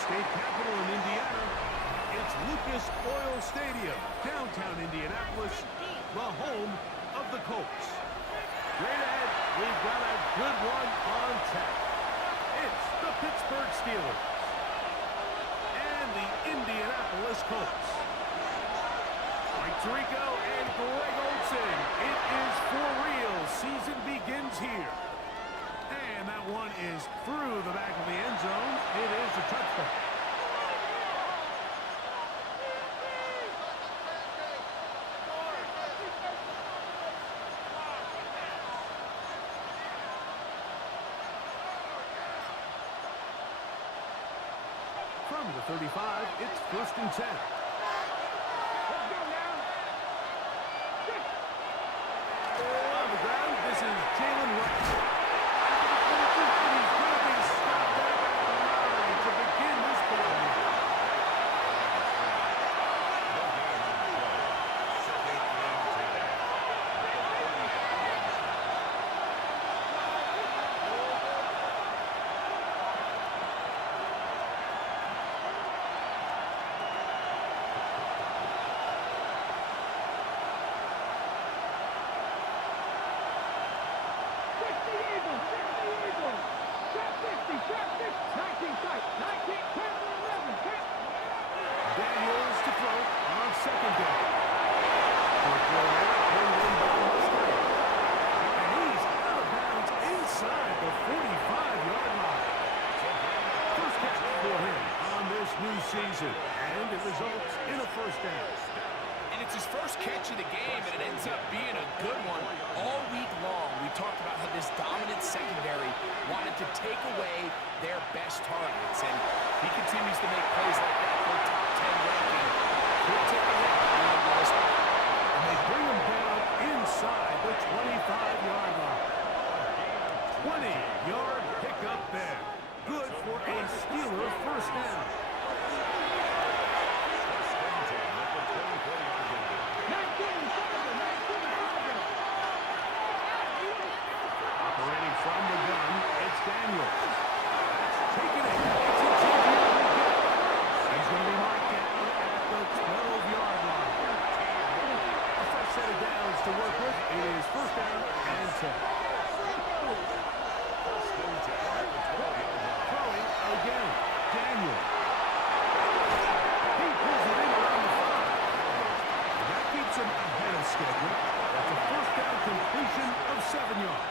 state capital in Indiana. It's Lucas Oil Stadium, downtown Indianapolis, the home of the Colts. Straight ahead, we've got a good one on tap. It's the Pittsburgh Steelers and the Indianapolis Colts. Mike Tirico and Greg Olsen. It is for real. Season begins here. And that one is through the back of the end zone. It is a touchdown. From the 35, it's 1st and 10. On the ground, this is Jalen Wright. Daniels to throw on 2nd down. And he's out of bounds inside the 45-yard line. First catch for him on this new season, and it results in a 1st down. And it's his first catch of the game, and it ends up being a good one. All week long, we talked about how this dominant secondary wanted to take away their best targets, and he continues to make plays like that for a top 10 ranking. He'll take a hit on this one. And they bring him down inside the 25-yard line. 20-yard pickup there. Good for a Steeler 1st down. Operating from the gun, it's Daniels. That's taken it. It's a he's going to be marked down at the 12-yard line. A fresh set of downs to work with. It is 1st down and 10. Throwing again. Daniels. He pulls it in around the 5. That keeps him ahead of schedule. That's a 1st down completion of 7 yards.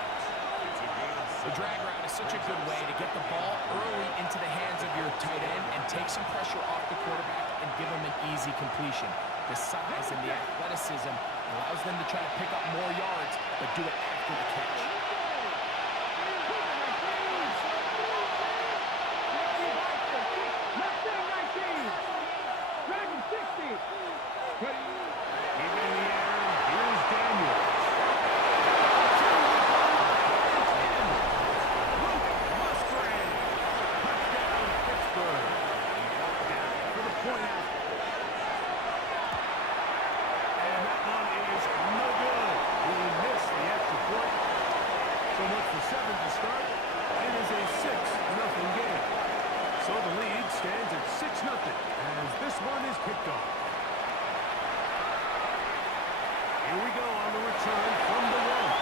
The drag route is such a good way to get the ball early into the hands of your tight end and take some pressure off the quarterback and give him an easy completion. The size and the athleticism allows them to try to pick up more yards, but do it after the catch. Stands at 6-0 as this one is kicked off. Here we go on the return from the 1.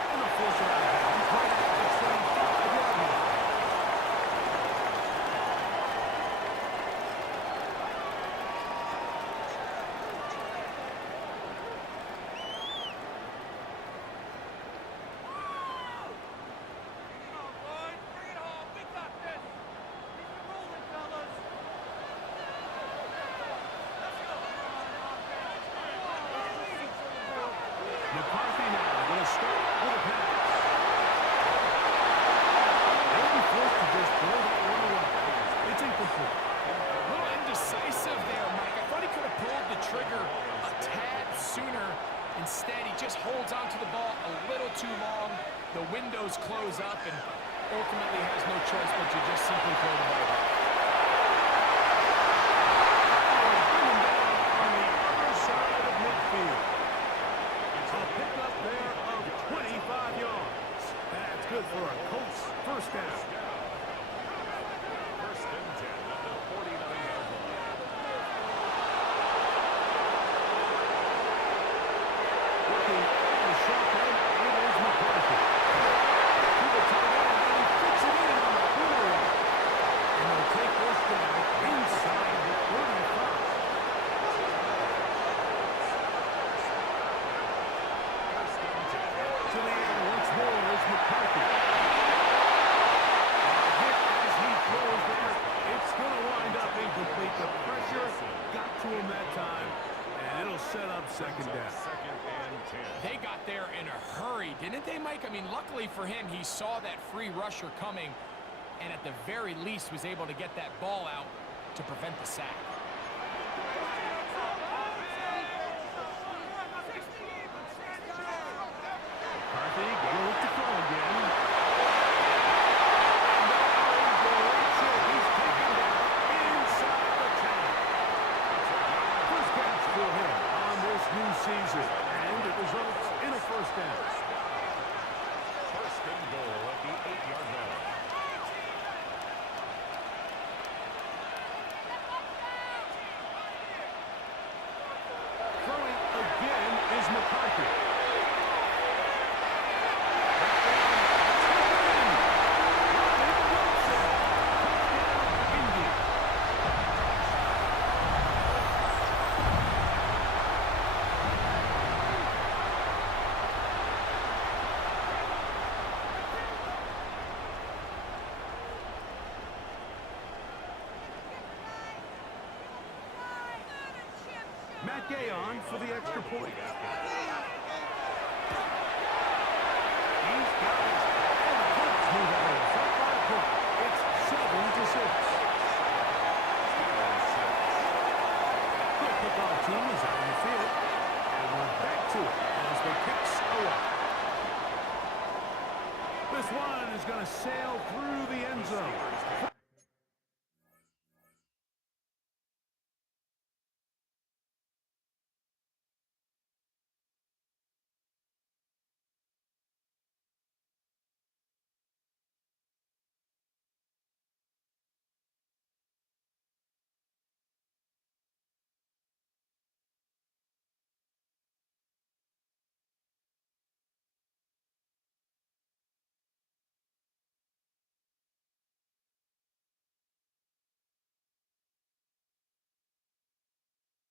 And the force out of bounds right at the 25-yard line. McCarthy now going to start with a pass. They'll be forced to just throw that one away. It's incomplete. A little indecisive there, Mike. I thought he could have pulled the trigger a tad sooner. Instead, he just holds onto the ball a little too long. The windows close up and ultimately has no choice but to just simply throw the ball back. On the other side of midfield. A pickup there of 25 yards. That's good for a Colts 1st down. second down. Second and 10. They got there in a hurry, didn't they, Mike? I mean, luckily for him, he saw that free rusher coming and at the very least was able to get that ball out to prevent the sack. McCarthy gonna look to throw again. He's taken down inside the 10. First catch for him on this new season, and it results in a first down. First and goal at the 8-yard line. Throwing again is McCarthy. Matt Gay on for the extra point. He's got it. And the Colts move ahead. Front by a point. It's 7-6. Quick kickoff team is out on the field. And we're back to it as the kicks away. This one is going to sail through the end zone.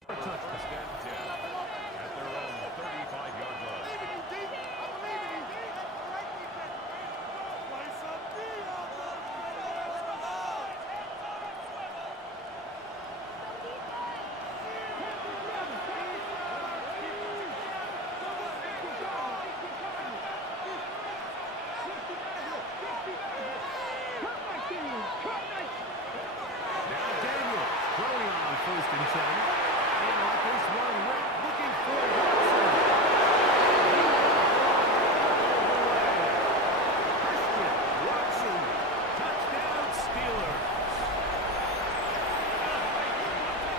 First and 10 at their own 35-yard line. Now Daniels throwing on first and 10. And like this one, looking for Watson. Christian Watson, touchdown Steelers.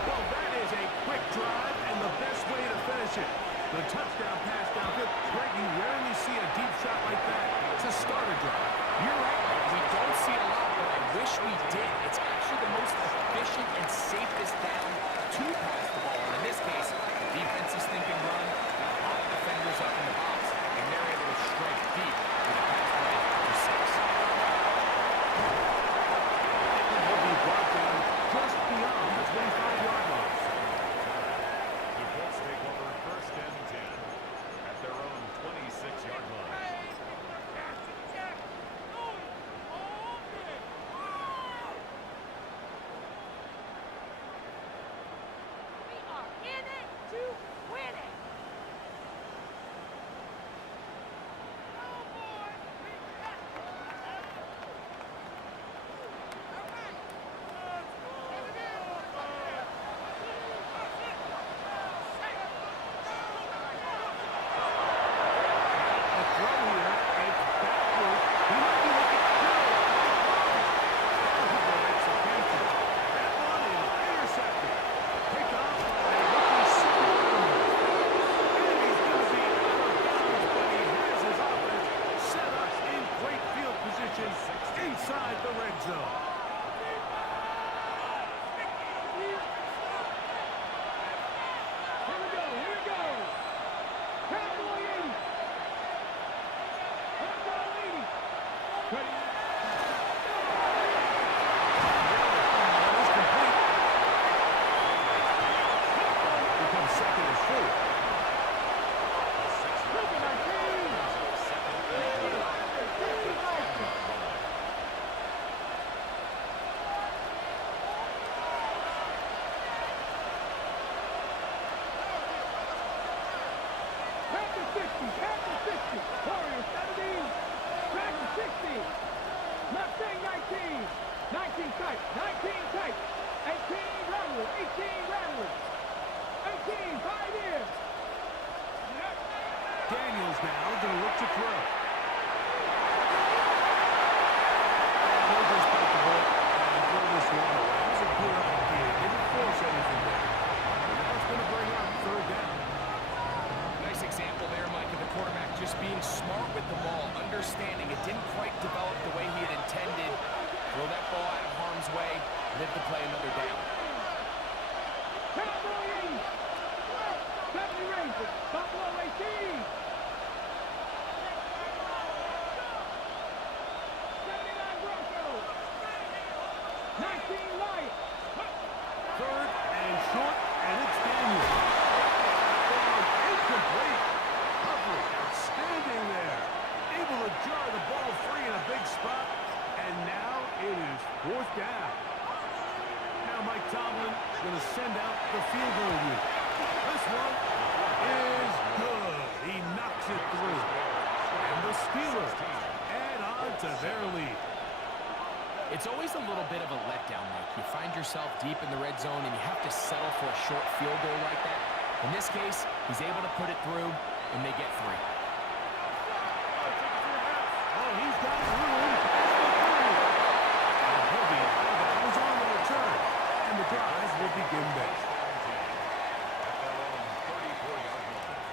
Well, that is a quick drive and the best way to finish it. The touchdown pass downfield. Greg, you rarely see a deep shot like that to start a drive. You're right, Mike. We don't see it a lot, but I wish we did. It's actually the most efficient and safest down to pass the ball. And in this case, the defense is thinking run, got a lot of defenders up in the box, and they're able to strike deep with a pass play for 6. And he'll be brought down just beyond the 25-yard line. The Colts take over first and 10 at their own 26-yard line. Pack to 60. Warriors 70. Track to 60. Mustang 19. 19 tight. 19 tight. 18 Rattler. 18 Rattler. 18 Pioneer. Daniels now going to look to throw. He'll just take the ball and throw this one away. It's a good idea. Didn't force anything there. And that's going to bring up third down. Nice example there, Mike, of the quarterback just being smart with the ball, understanding it didn't quite develop the way he had intended. Throw that ball out of harm's way, live to play another down. Cowboys. 70 Rangers. Buffalo 18. 79 Broncos. 19 Lions. Third and short, and it's Daniels. Ball incomplete. Coverage outstanding there. Able to jar the ball free in a big spot, and now it is fourth down. Now Mike Tomlin going to send out the field goal unit. This one is good. He knocks it through. And the Steelers add on to their lead. It's always a little bit of a letdown, Mike. You find yourself deep in the red zone and you have to settle for a short field goal like that. In this case, he's able to put it through, and they get 3. Oh, he's got room past the 3. And he'll be out of bounds on the return. And the drive will begin there. At their own 34-yard line.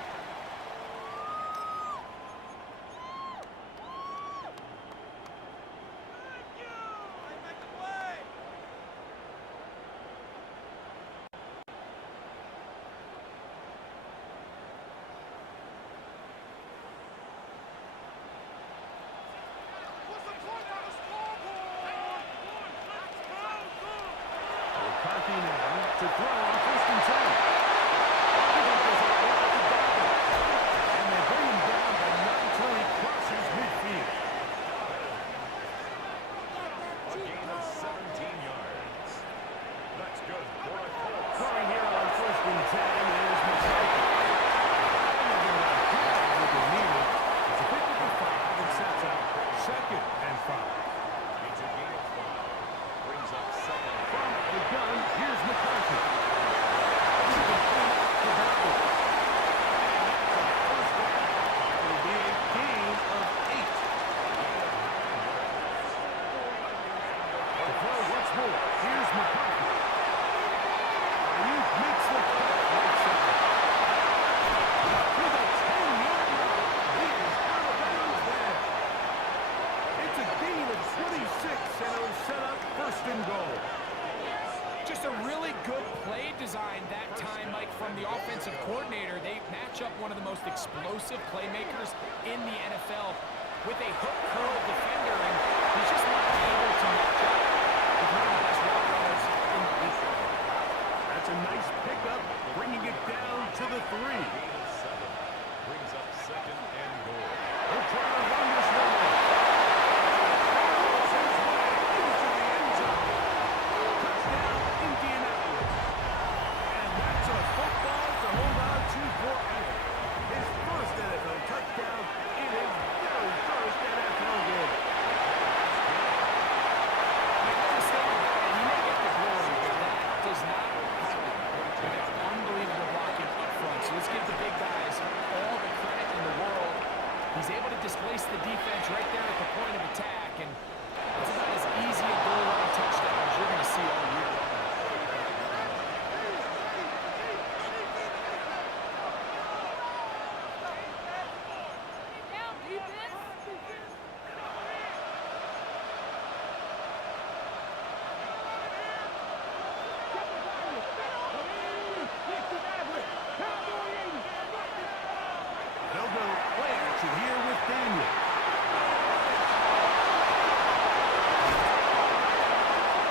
McCarthy now to throw on first and 10. He got this out right at the Dolphins. And they bring him down, but not until he crosses midfield. A gain of 17 yards. That's good for a Colts. Throwing here on first and 10 is McCarthy. And they're going to grab with the knee. It's a pick up of 5 and sets up second and 5. It's a gain of 5. Brings up second. From the gun, here's McCarthy. To Bradford. First down. It'll be a gain of 8. To throw once more. Here's McCarthy. And he makes the cut right side. To the 10-yard line. He is out of bounds there. It's a gain of 26, and it'll set up first and goal. Just a really good play design that time, Mike, from the offensive coordinator. They match up one of the most explosive playmakers in the NFL with a hook curl defender, and he's just not able to match up with one of the best route runners in the league. That's a nice pickup, bringing it down to the 3. Gain of 7. Brings up second and goal. They'll try to run this one in. Throws his way into the end zone. Touchdown, Indianapolis. And that's a football to hold on to forever. His first NFL touchdown in his very first NFL game. Make no mistake about it, he may get the glory, but that does not happen without unbelievable blocking up front. So let's give the big guys all the credit in the world. He's able to displace the defense right there at the point of attack, and it's about as easy a goal line touchdown as you're going to see all year. They'll go play action here with Daniel.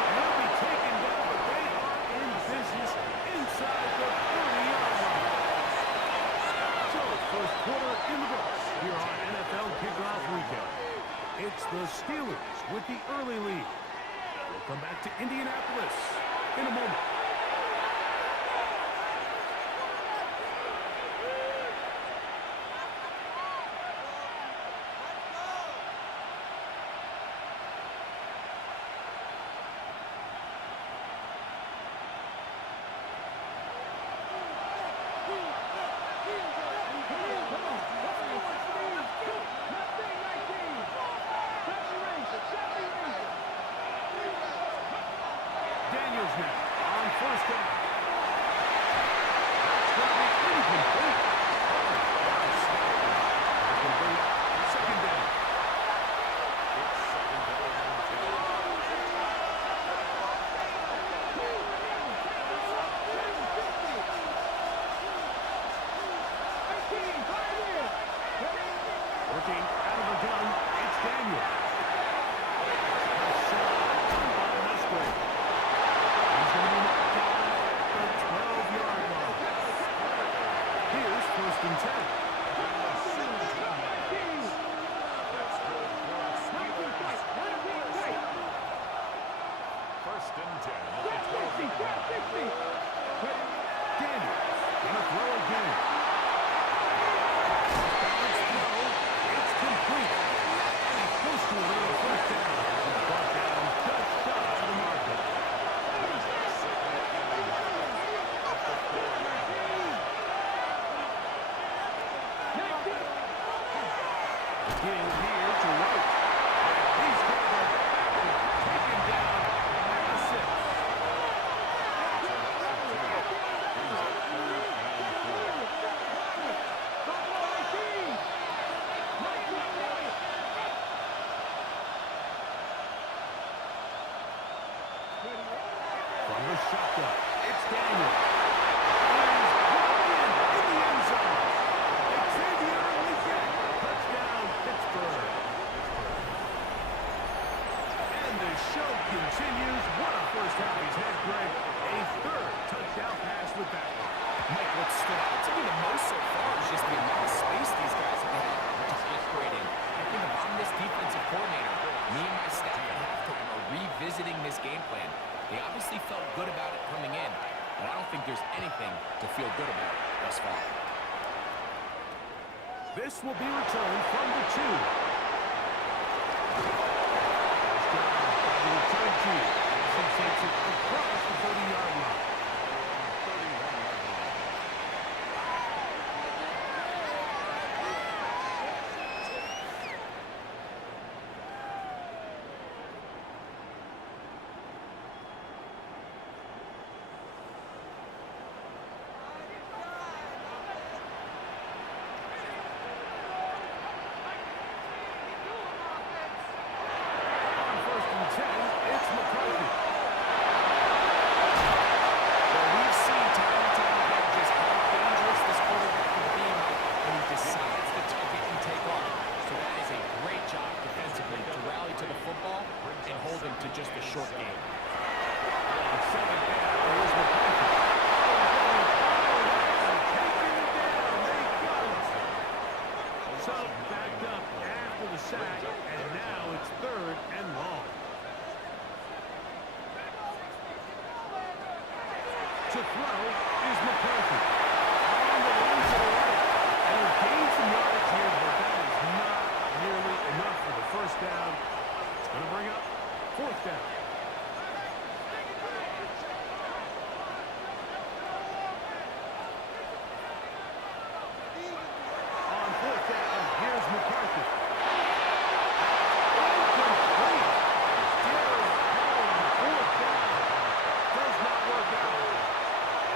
And he'll be taken down, but they are in business inside the 30-yard line. So, first quarter in the books here on NFL Kickoff Weekend. It's the Steelers with the early lead. We'll come back to Indianapolis in a moment. first and 10. That's good for the Steelers. First and 10 at the 12-yard line. Daniels gonna throw again. Balanced throw. It's complete. And he's close to another first down. He's brought down just shy of the marker. Again here to White. He's covered. Taken down at the 6. From the shotgun, it's Daniel. He's in the end zone. Xavier Legette, touchdown Pittsburgh. And the show continues. What a first half he's had, Greg. A third touchdown pass with that one. Mike, what stood out to me the most so far is just the amount of space these guys have had to operate in. I think if I'm this defensive coordinator, me and my staff at halftime are revisiting this game plan. They obviously felt good about it coming in, but I don't think there's anything to feel good about thus far. This will be returned from the 2. By the return team. He takes it across the 30-yard line. On first and 10, it's McCarthy. Well, we've seen time and time again just how dangerous this quarterback can be when he decides to tuck it and take off. So that is a great job defensively to rally to the football and hold him to just a short game. On second down, here's McCarthy. Taking it down. They got it. So backed up after the sack, and now it's third and long. To throw is McCarthy. On the run to the right. And he gained some yards here, but that is not nearly enough for the first down. It's going to bring up fourth down. On fourth down, here's McCarthy. Incomplete. Derrick Henry on fourth down. Does not work out.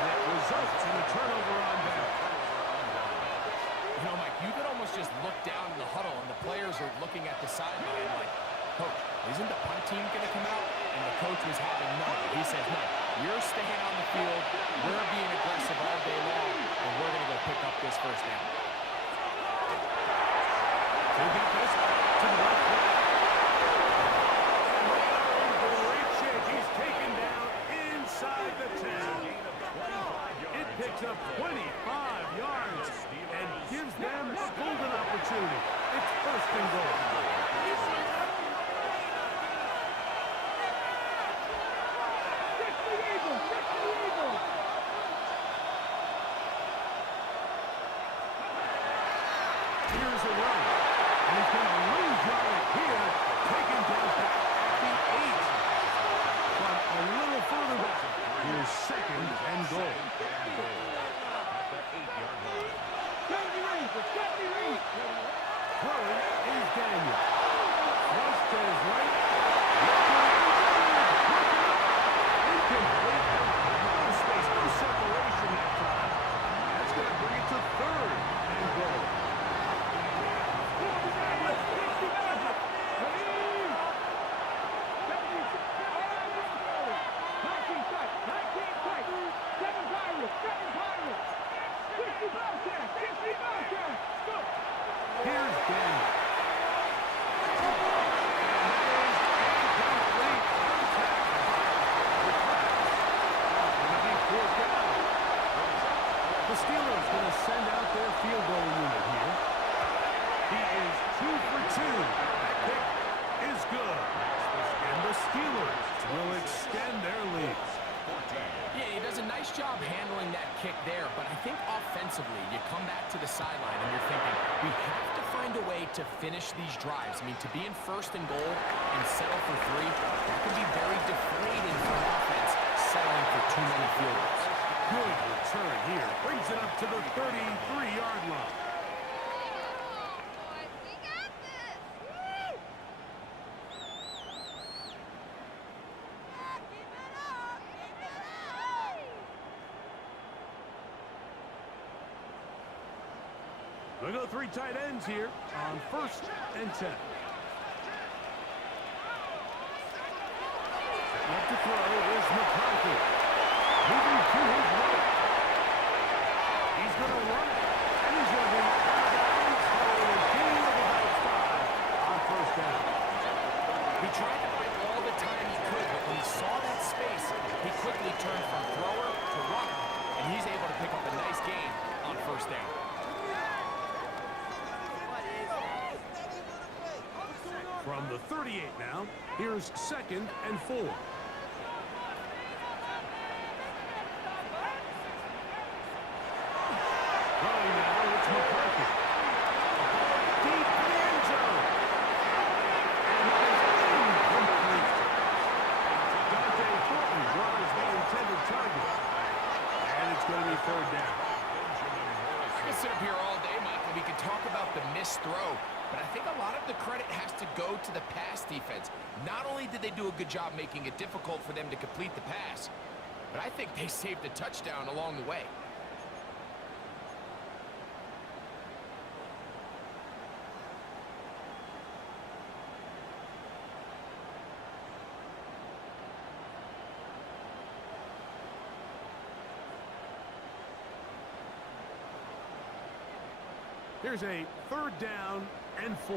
And it results in a turnover on down. You know, Mike, you could almost just look down in the huddle and the players are looking at the sideline like, Coach, isn't the punt team going to come out? And the coach was having none. He said, no, you're staying on the field, we're being aggressive all day long, and we're going to go pick up this first down. He'll get this to the left flank. Great shake. He's taken down inside the 10. It picks up 25 yards and gives them a golden opportunity. It's first and goal. Here's a run. And he's going to lose yardage here. Taken down back at the 8. From a little further back. Here's second and goal. At the 8-yard line. Throwing is Daniel. Thrust to his right. Incomplete. No space, no separation that time. That's going to bring it to third and goal. Here's Daniel. The Steelers go going to send out their field goal unit here. He is 2 for 2. That kick is good. And the Steelers will extend their lead. Yeah, he does a nice job handling that kick there, but I think offensively, you come back to the sideline and you're thinking, we have to find a way to finish these drives. I mean, to be in first and goal and settle for 3, that can be very deflating for an offense settling for too many field goals. Good return here. Brings it up to the 33-yard line. We'll go 3 tight ends here on 1st and 10. Left to throw is McCarthy. Moving to his right. He's going to run it. And he's going to be out of bounds for a gain of about 5 on 1st down. He tried to buy all the time he could, but when he saw that space, he quickly turned from thrower to runner, and he's able to pick up a nice gain on 1st down. From the 38 now, here's 2nd and 4. Running now, it's McCarthy. Deep in the end zone. And that is incomplete. Dante Thornton draws the intended target. And it's going to be 3rd down. I could sit up here all day, Michael. We could talk about the missed throw, but I think a lot of the credit has to go to the pass defense. Not only did they do a good job making it difficult for them to complete the pass, but I think they saved a touchdown along the way. Here's a 3rd down and 4.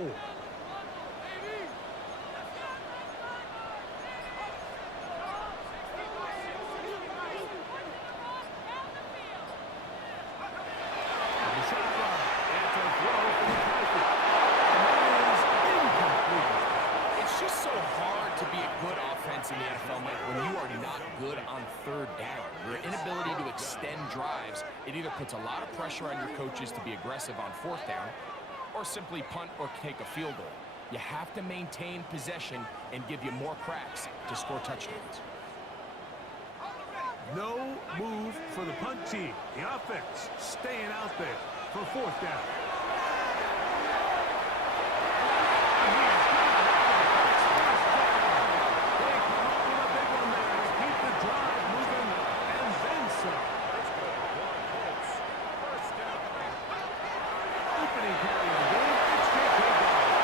It's just so hard to be a good offense in the NFL, Mike, when you are not good on 3rd down. Your inability to extend drives, it either puts a lot of pressure on your coaches to be aggressive on 4th down, or simply punt or take a field goal. You have to maintain possession and give you more cracks to score touchdowns. No move for the punt team. The offense staying out there for 4th down. They come up with a big one there to keep the drive moving and then some. Opening carry of the game, it's J.K. Dobbins.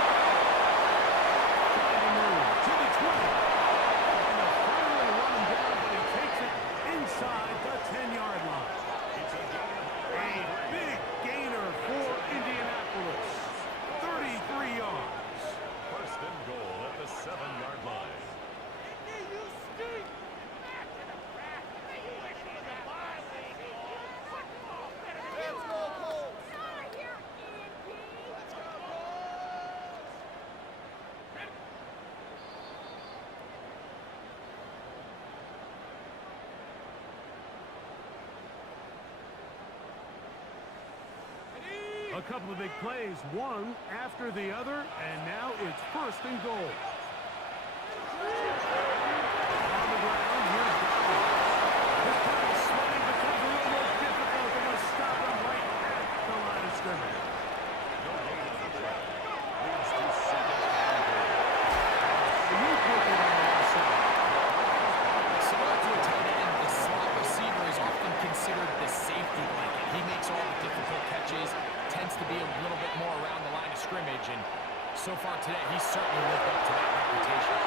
Trying to move to the 20. And they'll finally run him down, but he takes it inside the 10-yard line. A big gainer for Indianapolis. 33 yards. 1st and goal at the 7-yard line. A couple of big plays, one after the other, and now it's 1st and goal. On the ground, here's Dobbins. This time the sliding becomes a little more difficult. They're going to stop him right at the line of scrimmage. No gain on the play. Leads to 2nd and goal. He's working on the outside. Similar to a tight end, the slot receiver is often considered the safety blanket. He makes all the difficult catches, tends to be a little bit more around the line of scrimmage, and so far today, he's certainly lived up to that reputation.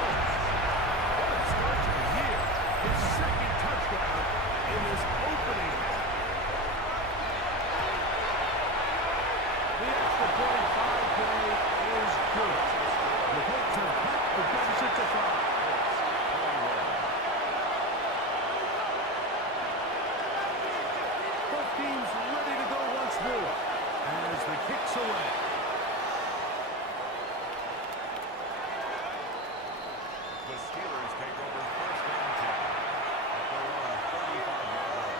What a start to the year. His 2nd touchdown in this opening. The extra point 5 play is good. The Colts have packed the the Steelers take over first and 10 at their own 35-yard line.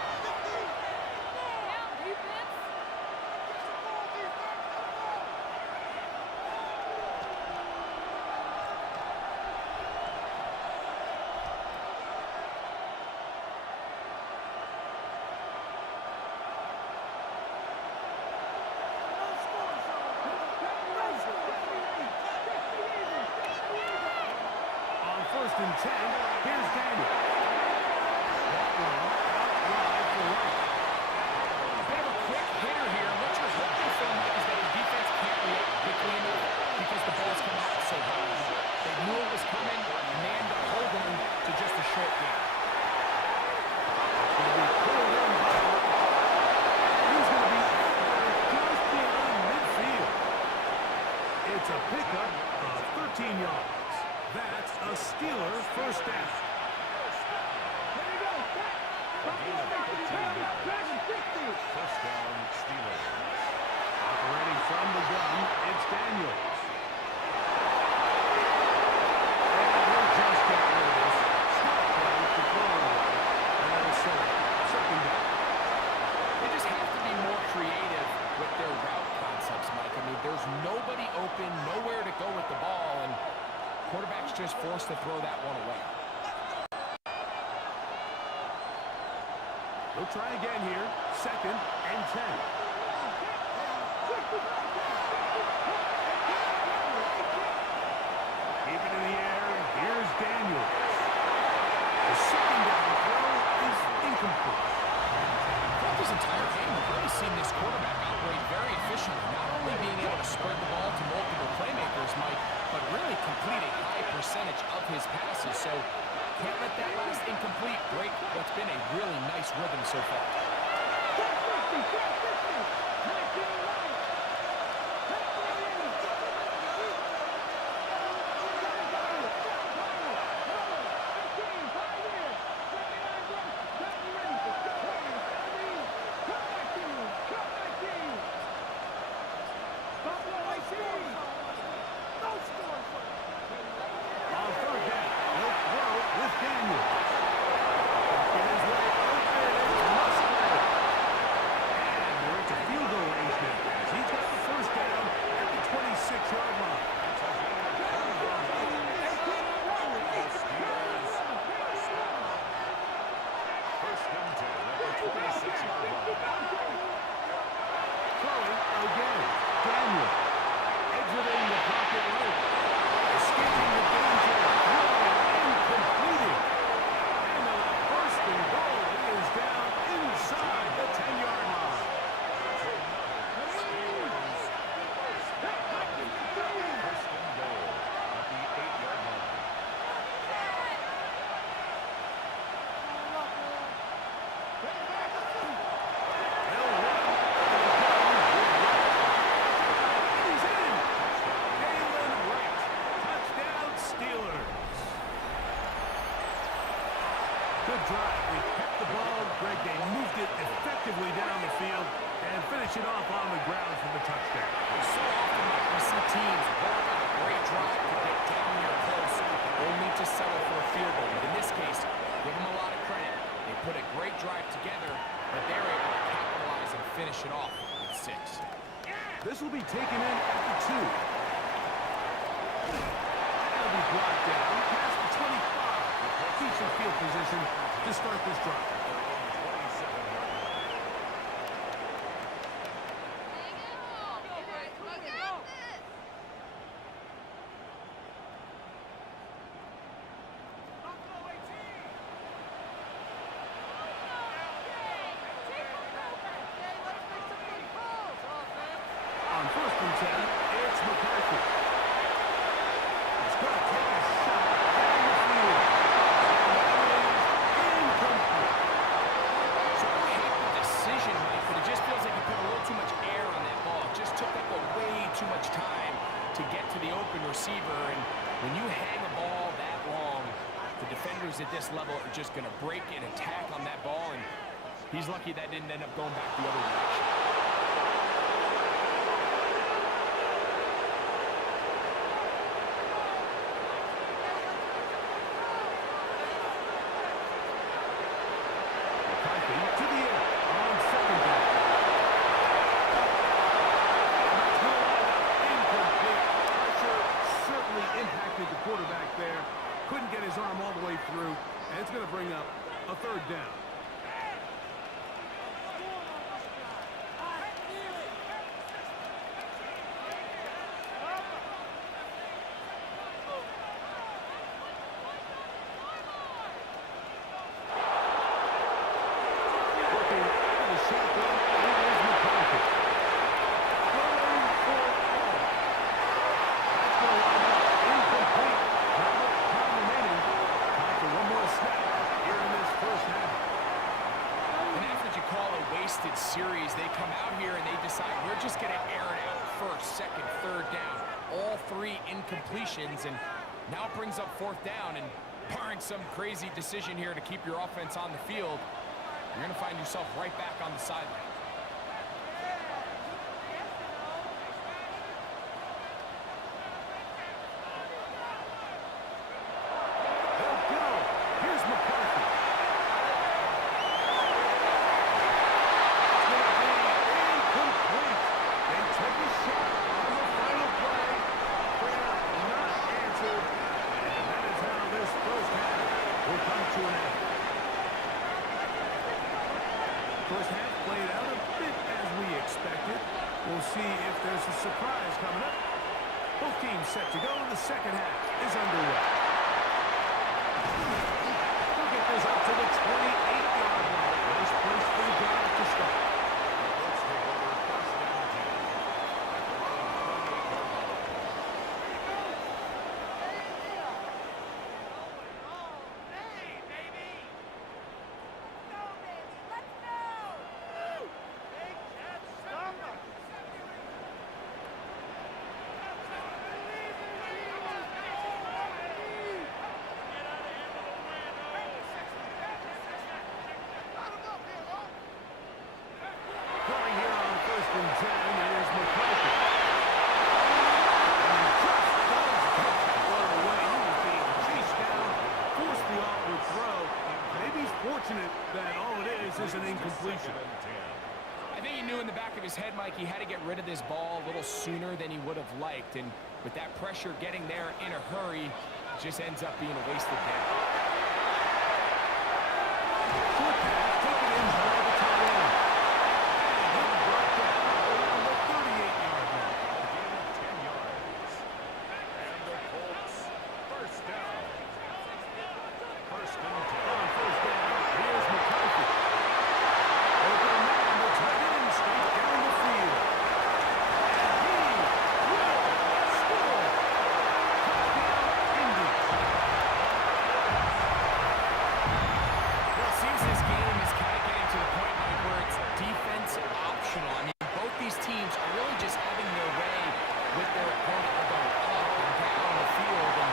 On first and 10, here's Daniel. That one out wide for Wright. They have a quick hitter here. What you're hoping for, Mike, is that the defense can't react quickly enough because the ball's coming out so high. They knew it was coming, and they end up holding them to just a short game. He's going to be pulled in by Wright. He's going to be just beyond midfield. It's a pickup of 13 yards. That's a Steeler first down. There you go. First down, Steelers. Operating from the gun, it's Daniels. And he'll just get rid of this. Stop play to throw it away. And so, second down. They just have to be more creative with their route concepts, Mike. I mean, there's nobody open, nowhere to go with the ball, and quarterback's just forced to throw that one away. They'll try again here. Second and 10. Keep it in the air. Here's Daniels. The second down throw is incomplete. Throughout this entire game, we've really seen this quarterback operate very efficiently, not only being able to spread the ball to multiple playmakers, Mike, but really complete a high percentage of his passes. So can't let that last incomplete break what's been a really nice rhythm so far. On third down, he'll throw with Daniels. It is way open. It's Musgrave. And they're into field goal range now as he's got the first down at the 26-yard line. First and 10 at the 26-yard line. Throwing again. Daniel exiting the pocket right. Escaping the danger. Throwing and completing. And the first and goal is down inside the 10-yard line. First and goal at the 8-yard line. They'll run. He's in. Galen Wright. Touchdown Steelers. Good drive. They kept the ball. Greg, they moved it effectively down the field and finish it off on the ground for the touchdown. So often, Mike, we see teams work on a great drive to get down here close, only to settle for a field goal. But in this case, give them a lot of credit. They put a great drive together, but they're able to capitalize and finish it off with 6. This will be taken in at the 2. That'll be brought down past the 25. Decent field position to start this drive. Their own 27-yard line. On first and 10, it's McCarthy. He's going to take a shot down the field. And that is incomplete. So I hate the decision, Mike, but it just feels like he put a little too much air on that ball. It just took up way too much time to get to the open receiver. And when you hang a ball that long, the defenders at this level are just going to break and attack on that ball. And he's lucky that didn't end up going back the other direction. quarterback there. Couldn't get his arm all the way through, and it's going to bring up a third down. Series, they come out here and they decide we're just going to air it out first, second, third down, all three incompletions, and now it brings up fourth down, and barring some crazy decision here to keep your offense on the field, you're going to find yourself right back on the sideline. First half played out a bit as we expected. We'll see if there's a surprise coming up. Both teams set to go, and the second half is underway. We'll get this up to the 28-yard line. Nice place for the drive to start. Let's take over first down 10 at their own 28-yard line. Going here on first and 10 is McCarthy. And he just does get the ball away. He was being chased down, forced the awkward throw. Maybe he's fortunate that all it is an incompletion. I think he knew in the back of his head, Mike, he had to get rid of this ball a little sooner than he would have liked. And with that pressure getting there in a hurry, it just ends up being a wasted down. Short pass, take it in by the tight end. And he brought that around the 38-yard line. Gain of 10 yards. And the Colts, first down. First and 10. On first down, here's McCarthy. Open man, the tight end, straight down the field. And he will score. Touchdown, Indy. Well, it seems this game is kind of getting to the point, Mike, where it's defense optional. I mean, both these teams are really just having their way with their opponent. They're going up and down the field. And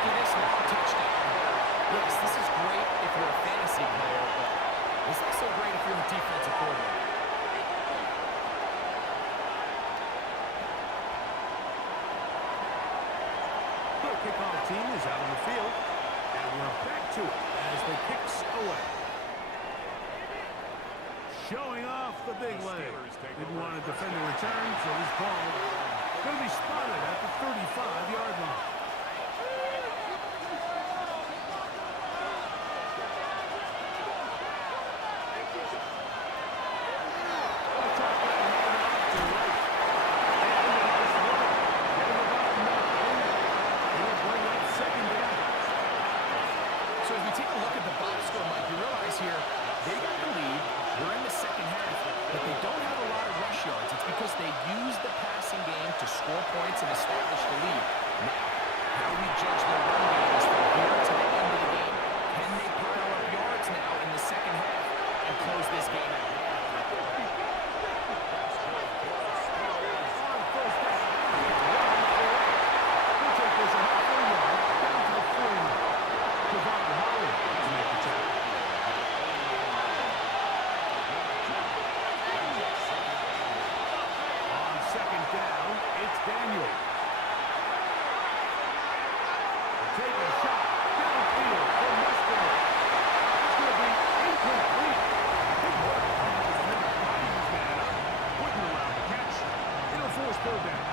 look at this now, touchdown. Yes, this is great if you're a fantasy player, but it's not so great if you're a defensive coordinator. The kickoff team is out on the field, and we're back to it as the kicks away. Showing off the big leg. Didn't want to defend the return, so this ball going to be spotted at the 35-yard line. So as we take a look at the box score, Mike, you realize here, they got the lead, we're in the second half, but they don't have a lot of rush yards. It's because they use the passing game to score points and establish the lead. Now, how we judge their run game is from here to the end of the game. Can they pile up yards now in the second half and close this game out? On first down, we'll take this a halfway yard down to the 40. Javon Holland to make the tackle. On second down, it's Daniel. Take a shot downfield for Musgrave. It's going to be incomplete. Good work. Never find this man up. Wouldn't allow the catch. It'll force third down.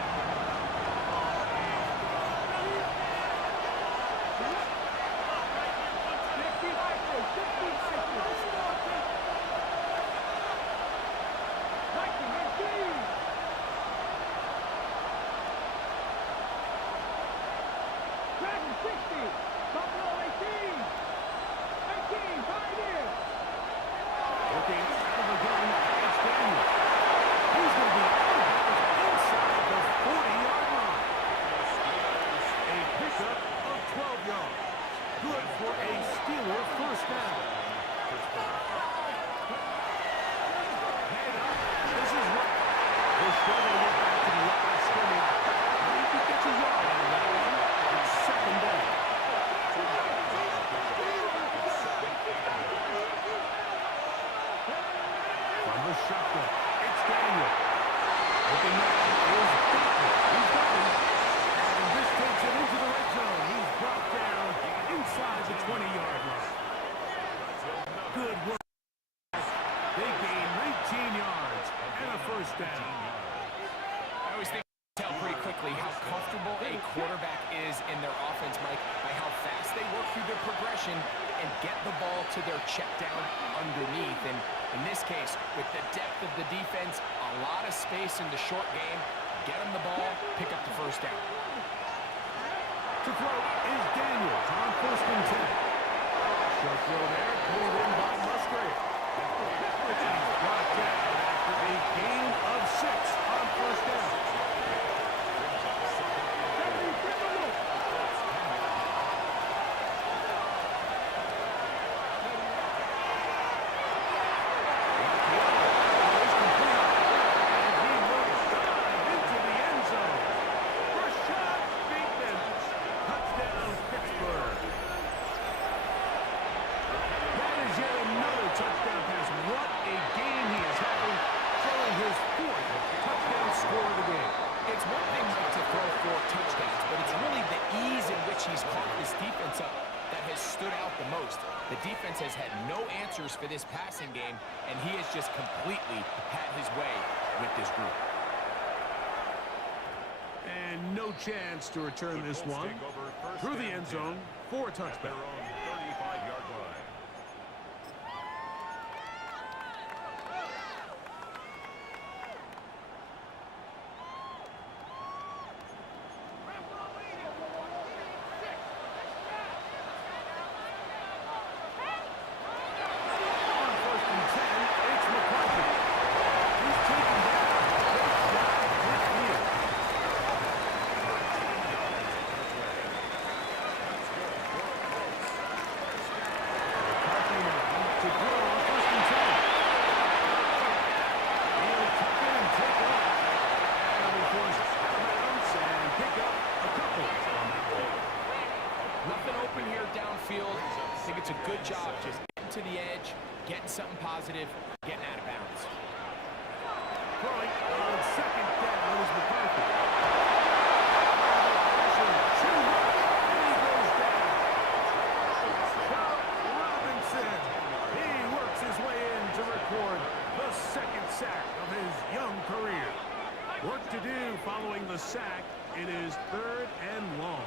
Dragon 60. Buffalo 18. 18, Pioneer. Looking out of the gun, it's Daniel. He's going to be out of bounds inside the 40-yard line. A pickup of 12 yards. Good for a Steeler first down. Head up. This is what they're struggling to get back to the line of scrimmage. Maybe he gets a yard out of that one. It's second down. From the shotgun, it's Daniel. Looking now is Bateman. He's going. And this takes it into the red zone. He's brought down inside the 20-yard line. Good work. They gain 19 yards and a first down. I always think you can tell pretty quickly how comfortable a quarterback is in their offense, Mike, by how fast they work through their progression and get the ball to their check down underneath. And in this case, with the depth of the defense, a lot of space in the short game, get them the ball, pick up the first down. To throw is Daniels on first and 10. Short throw there, pulled in by Musgrave. He's brought down after a gain of 6 on first down. The defense has had no answers for this passing game, and he has just completely had his way with this group. And no chance to return this one. Through the end zone for a touchdown. 35-yard line. I think it's a good job just getting to the edge, getting something positive, getting out of bounds. Throwing on second down is McCarthy. Robinson. He works his way in to record the second sack of his young career. Work to do following the sack. It is 3rd and long.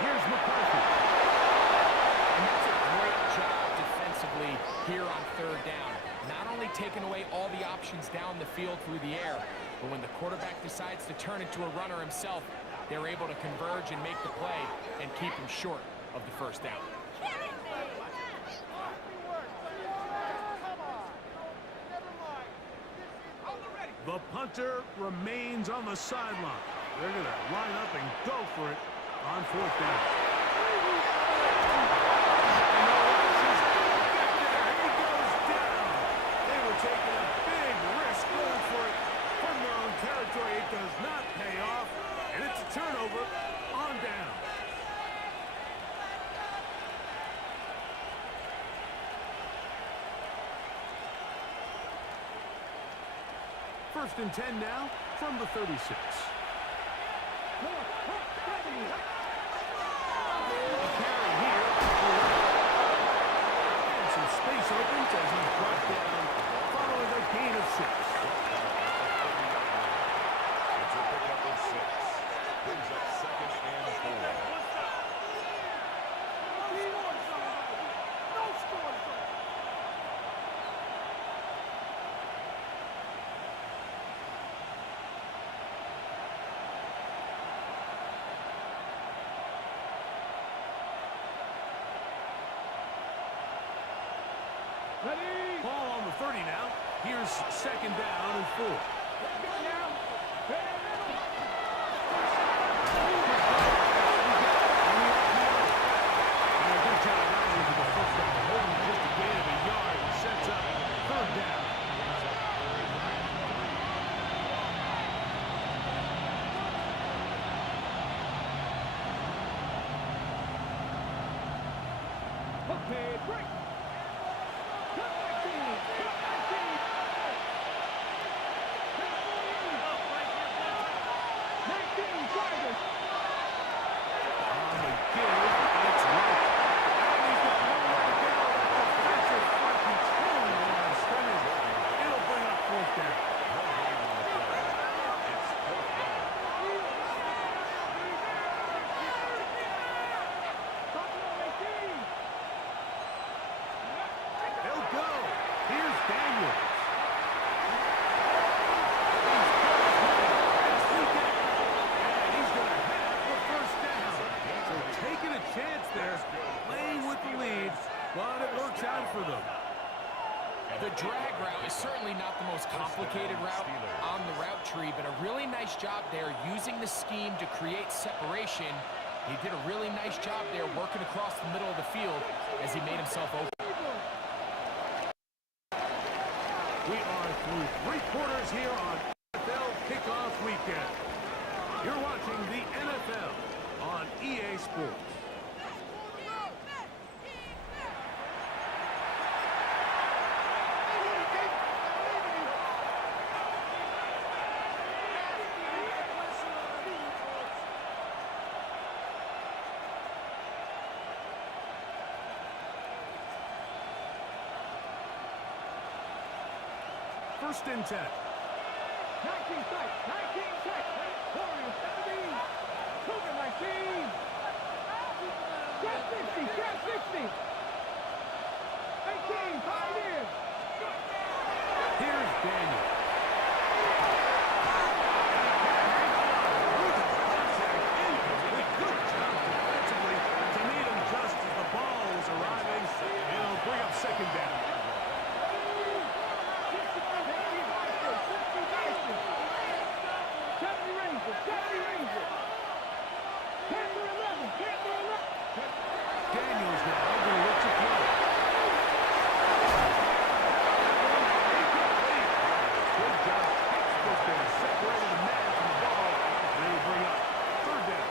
Here's McCarthy. And that's a great job defensively here on 3rd down. Not only taking away all the options down the field through the air, but when the quarterback decides to turn into a runner himself, they're able to converge and make the play and keep him short of the first down. The punter remains on the sideline. They're going to line up and go for it on 4th down. He goes down. They were taking a big risk going for it from their own territory. It does not pay off, and it's a turnover on down. First and 10 now from the 36. Space opens as he's brought down following a gain of 6. Ready? Ball on the 30 now. Here's second down and 4. Let's go now. Ready, middle. Good job running into the football, holding just a gain of a yard and sets up third down. Okay, break. Cut 19. Cut 19. 19 Chargers. On the give, it's right. And he's got nowhere to go. Offensive front controlling the line of scrimmage. It'll bring up fourth down. Buffalo 18. They'll go. Here's Daniels. And he's going to have the first down. So taking a chance there, playing with the lead, but it works out for them. The drag route is certainly not the most complicated route on the route tree, but a really nice job there using the scheme to create separation. He did a really nice job there working across the middle of the field as he made himself open. We are through three quarters here on NFL Kickoff Weekend. You're watching the NFL on EA Sports. First and 10. 19 strikes. 19 strikes. Warriors 17. Cougar 19. Trap 60. Trap 60. 18. Pioneers. Here's Daniel. Good job defensively to meet him just as the ball was arriving. It'll bring up second down. 70 Rangers. 70 Rangers. Panther 11. Panther 11. Daniels now going to look to throw. Good job. Textbook there. Separated the man from the ball. They bring up third down.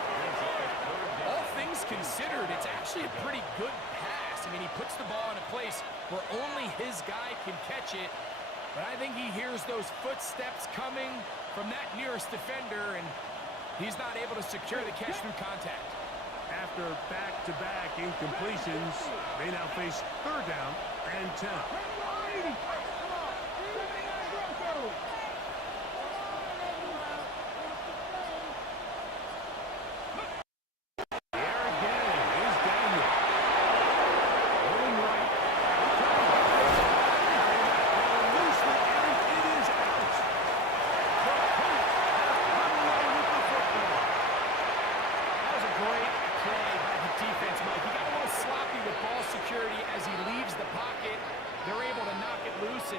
All things considered, it's actually a pretty good pass. I mean, he puts the ball in a place where only his guy can catch it. But I think he hears those footsteps coming from that nearest defender, and he's not able to secure the catch through contact. After back-to-back incompletions, they now face third down and 10. There again is Daniel. Rolling right. Loosely, and it is out. The Colts have run away with the football. That was a great play by the defense, Mike. He got a little sloppy with ball security as he leaves the pocket. They're able to knock it loose,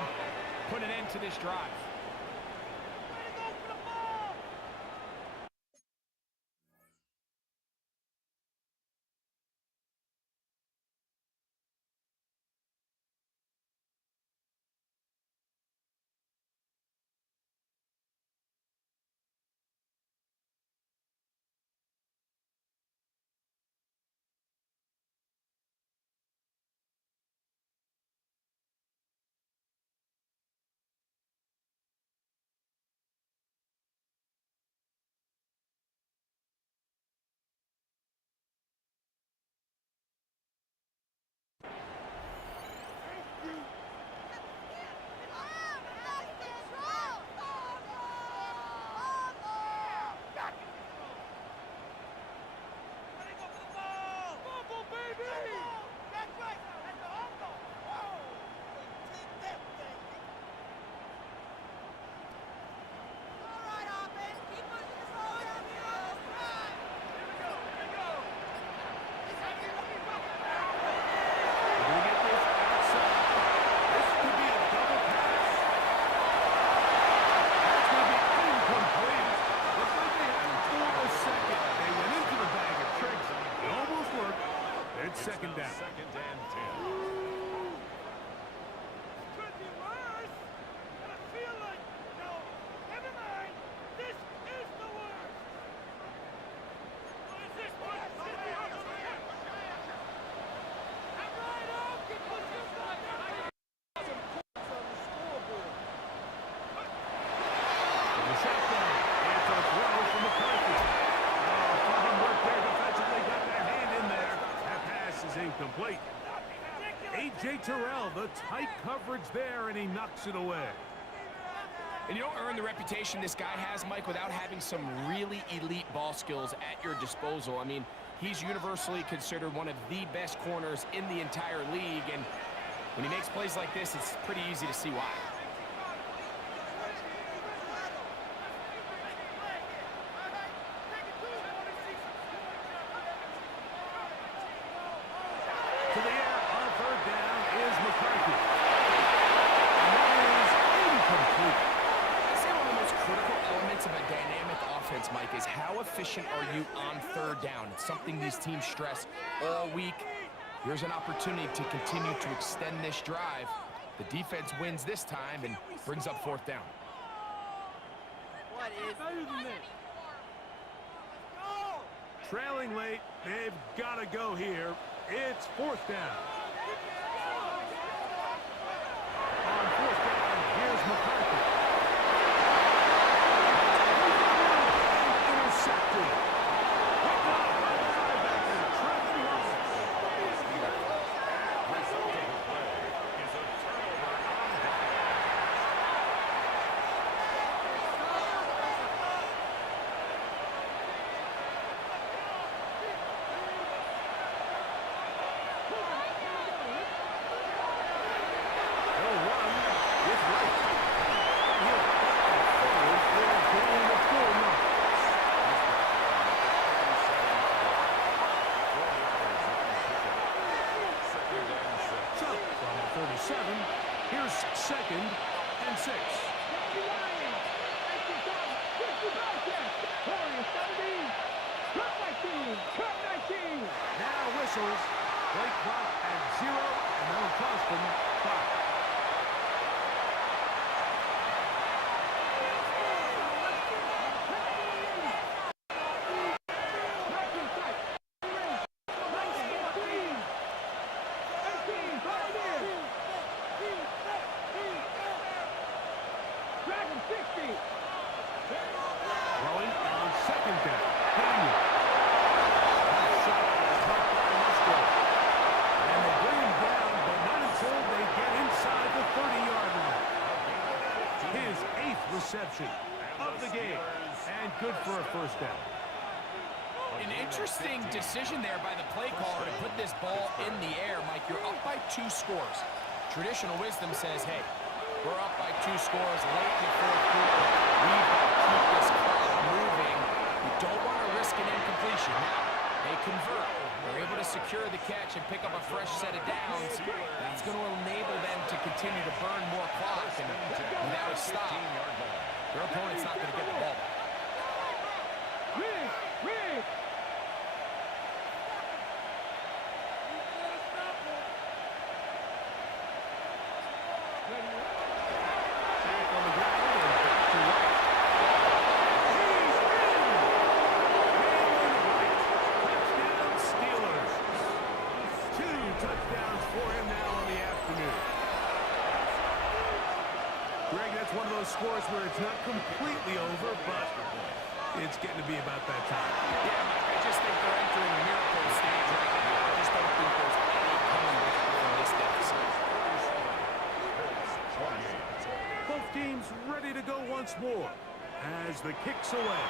second down. Second and 10. Could be worse, but I feel like, no, never mind. This is the worst. What is this one? I'm right up. Get what you got. The shotgun. It's a throw from McCarthy. Oh, fine work there defensively. Got that hand in there. That pass is incomplete. A.J. Terrell, the tight coverage there, and he knocks it away. And you don't earn the reputation this guy has, Mike, without having some really elite ball skills at your disposal. I mean, he's universally considered one of the best corners in the entire league, and when he makes plays like this, it's pretty easy to see why. To the air on third down is McCarthy. And that is incomplete. I'd say one of the most critical elements of a dynamic offense, Mike, is how efficient are you on third down? It's something these teams stress all week. Here's an opportunity to continue to extend this drive. The defense wins this time and brings up fourth down. Trailing late, they've got to go here. It's fourth down. On fourth down, here's McCarthy. Intercepted. Picked up by the linebacker, Trevor Lawrence. Result of the play is a turnover on down. They'll run with right. He'll forward for a gain of 4 yards. Second and 6. So, from the 37, here's second and 6. Now whistles. Play clock at 0, and that'll cost them 5. Throwing on second down. Daniel. That shot is hurt by Musgrove. And they bring him down, but not until they get inside the 30-yard line. His 8th reception of the game. And good for a first down. An interesting decision there by the play caller to put this ball in the air. Mike, you're up by 2 scores. Traditional wisdom says, hey, we're up by 2 scores late in the fourth quarter. We've got to keep this clock moving. You don't want to risk an incompletion. Now, they convert. They're able to secure the catch and pick up a fresh set of downs. That's going to enable them to continue to burn more clock. And without a stop, their opponent's not going to get the ball back. Back on the ground and back to right. He's in! Jalen White. Touchdown Steelers. 2 touchdowns for him now on the afternoon. Greg, that's one of those scores where it's not completely over, but it's getting to be about that time. Yeah, Mike, I just think they're entering a miracle stage right now. I just don't think there's any coming back from this deficit. Both teams ready to go once more as the kick's away.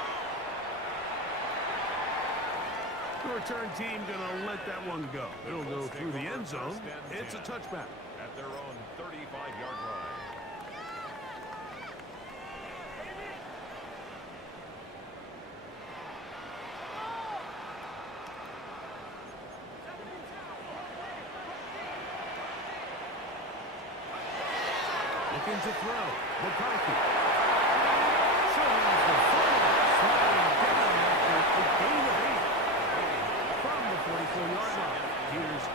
The return team gonna let that one go. It'll go through the end zone. It's a touchback. At their own 35-yard line. Looking to throw. McCarthy. Shows the fumble. Sliding down after a gain of 8. From the 44-yard line. Here's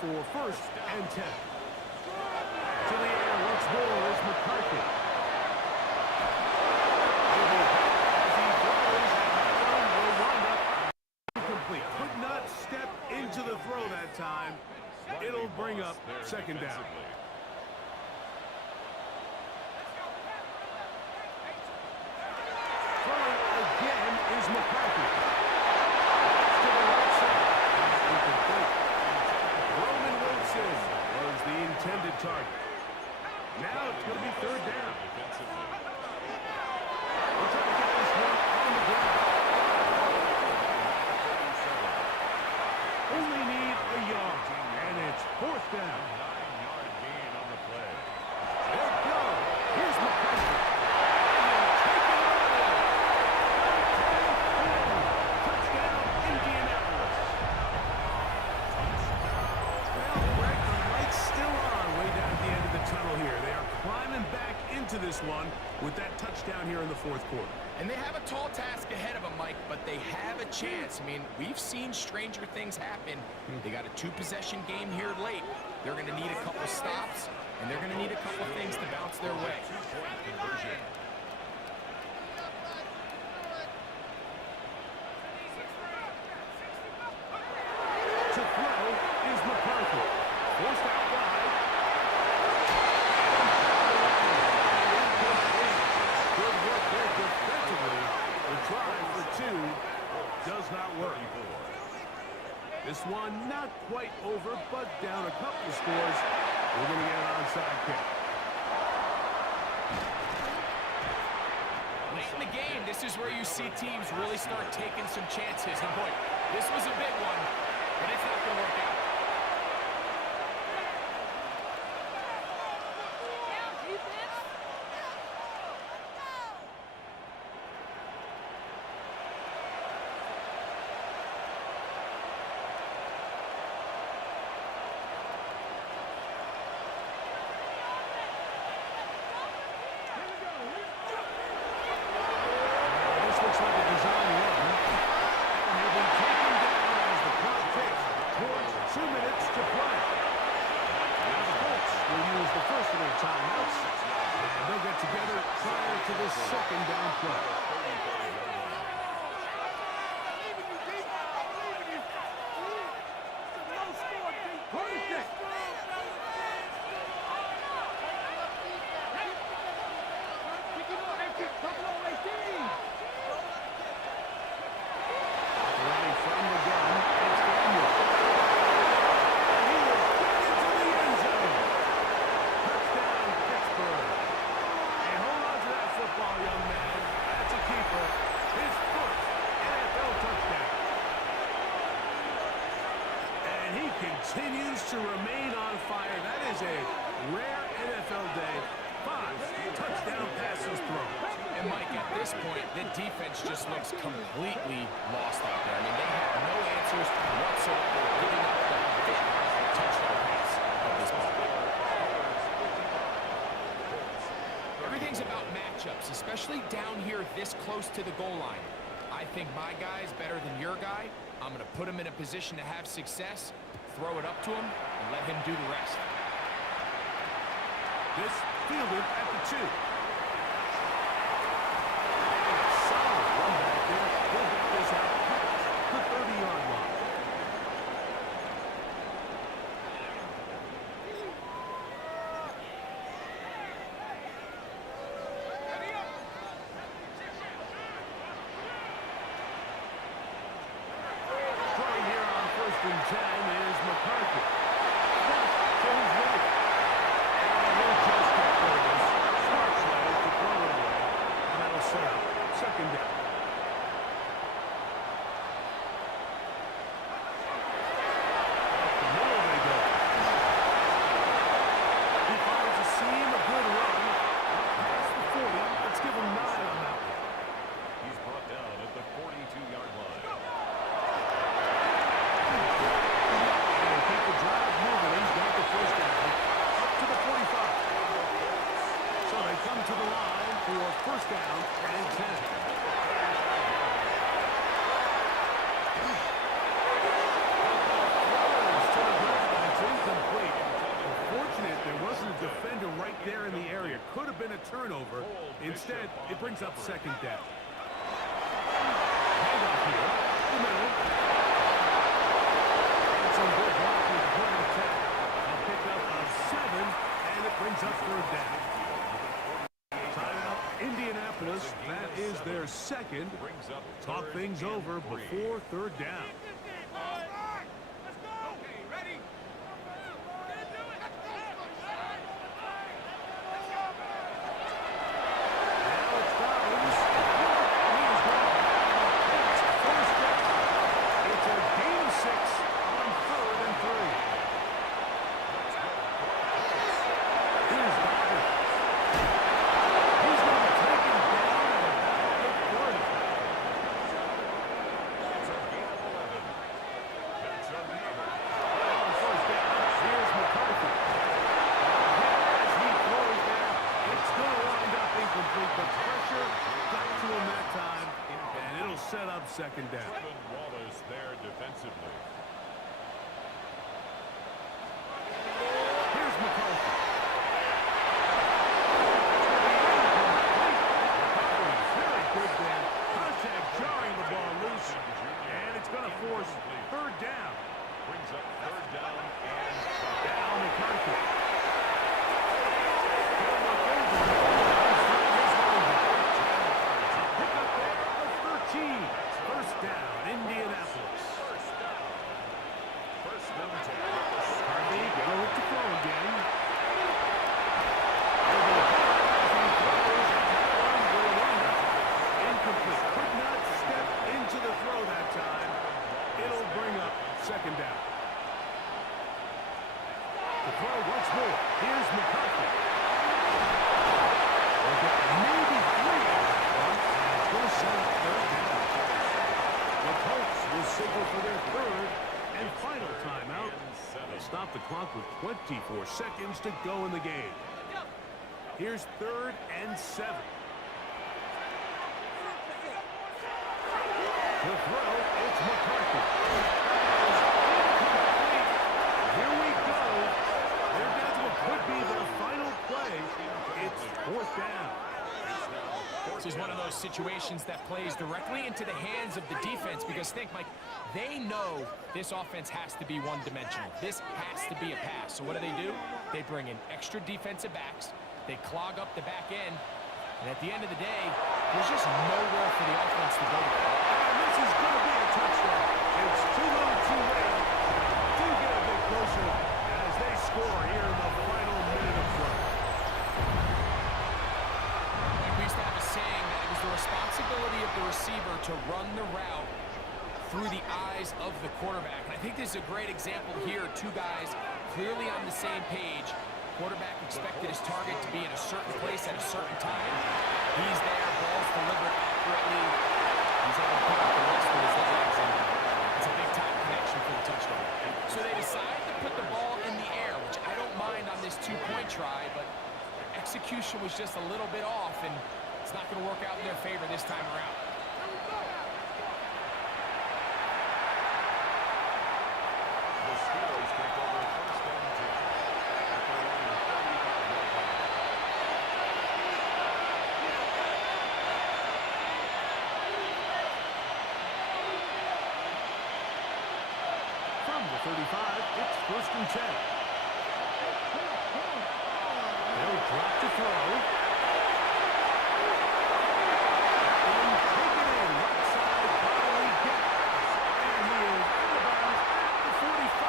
for first and 10. To the air once more is McCarthy. As he throws, and that one will wind up incomplete. Could not step into the throw that time. It'll bring up second down. Throwing again is McCarthy. To the right side. Incomplete. Roman Wilson was the intended target. Now it's going to be third down. We'll try to get this one on the ground. Only need a yard, and it's fourth down. 9-yard gain on the play. There it goes. Here's McCarthy. Taken away. Touchdown, Indianapolis. Well, Greg, the light's still on way down at the end of the tunnel here. They are climbing back into this one with that touchdown here in the fourth quarter. And they have a tall task ahead of them, Mike, but they have a chance. I mean, we've seen stranger things happen. They got a two-possession game here late. They're going to need a couple stops, and they're going to need a couple things to bounce their way. Two-point conversion. To throw is McCarthy. Forced out wide. Good work there defensively. The try for two does not work. This one not quite over, but down a couple of scores. We're going to get an onside kick. Late in the game, this is where you see teams really start taking some chances. And boy, this was a big one, but it's not going to work out. This looks like a design run. And he'll be taken down as the clock ticks towards 2 minutes to play. Now the Colts will use the first of their timeouts. And they'll get together prior to this second down play. Running from the gun, it's Daniel. And he will get into the end zone. Touchdown, Pittsburgh. And hold on to that football, young man. That's a keeper. His first NFL touchdown. And he continues to remain on fire. That is a rare NFL day. 5 touchdown passes thrown. And Mike, at this point, the defense just looks completely lost out there. I mean, they have no answers whatsoever, giving up the fifth touchdown pass of this ball. Everything's about matchups, especially down here this close to the goal line. I think my guy is better than your guy. I'm going to put him in a position to have success, throw it up to him, and let him do the rest. This fielded at the 2. Solid run back there. He'll get this out past the 30-yard line. Trying here on first and 10 is McCarthy. Left to his right. And he'll just get rid of this. Smart play to throw it away. And that'll set up second down. Up the middle they go. He finds a seam, a good run. Up past the 40. Let's give him 9 on that one. He's brought down at the 42-yard line. And they keep the drive moving. He's got the first down. Up to the 45. So they come to the line for first down and 10. Throws to the ground. It's area could have been a turnover. Instead, it brings up second down. Handoff here. The middle. And some good blocking for the attack. A pickup of 7, and it brings up third down. Timeout, Indianapolis. That is their second. Talk things over before third down. Second down. Wallace there defensively. Here's McCarthy. Very good there. Contact jarring the ball loose. And it's going to force third down. Brings up third down and Down McCarthy. Pick up there of 13. First down, Indianapolis. first down to Harvey going to throw again. Incomplete. Could not step into the throw that time. It'll bring up second down. The throw once more. Here's McCarthy. Maybe 3 on that one. And it's going to set up third down. The Colts will signal for their third and final timeout. They stop the clock with 24 seconds to go in the game. Here's third and 7. The throw, it's McCarthy. Here we go. They're down to what could be the final play. It's fourth down. This is one of those situations that plays directly into the hands of the defense because think, Mike, they know this offense has to be one-dimensional. This has to be a pass. So what do? They bring in extra defensive backs. They clog up the back end. And at the end of the day, there's just nowhere for the offense to go. And this is going to be a touchdown. It's too little too late. Do get a bit closer as they score here in the final minute of play. We used to have a saying that it was the responsibility of the receiver to run the route through the eyes of the quarterback. And I think this is a great example here. Two guys clearly on the same page. Quarterback expected his target to be in a certain place at a certain time. He's there, ball's delivered accurately. He's able to pick up the rest with his legs, and it's a big-time connection for the touchdown. So they decide to put the ball in the air, which I don't mind on this two-point try, but execution was just a little bit off, and it's not going to work out in their favor this time around. the Steelers take over first and 10 at their line of 35-yard line. From the 35, it's first and 10. They'll drop to throw. And take it in. Right side, Bodley gets. And he is out of bounds at the 45.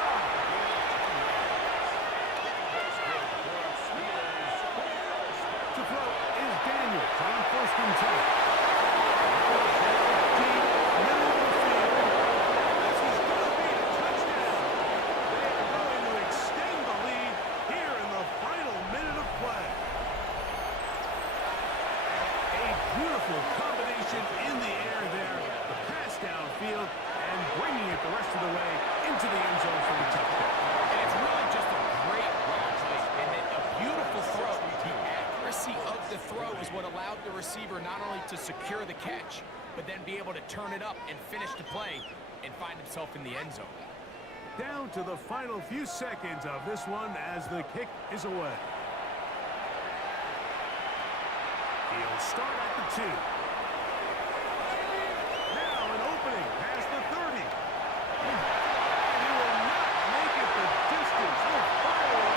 To throw is Daniels on first and 10. Deep, middle of the field. This is going to be a touchdown. They are going to extend the lead here in the final minute of play. A beautiful combination in the air there. The pass downfield and bringing it the rest of the way into the end zone for the touchdown. And it's really just a great route play and then a beautiful throw. The accuracy of the throw is what allowed the receiver not only to secure the catch, but then be able to turn it up and finish the play and find himself in the end zone. Down to the final few seconds of this one as the kick is away. He'll start at the 2.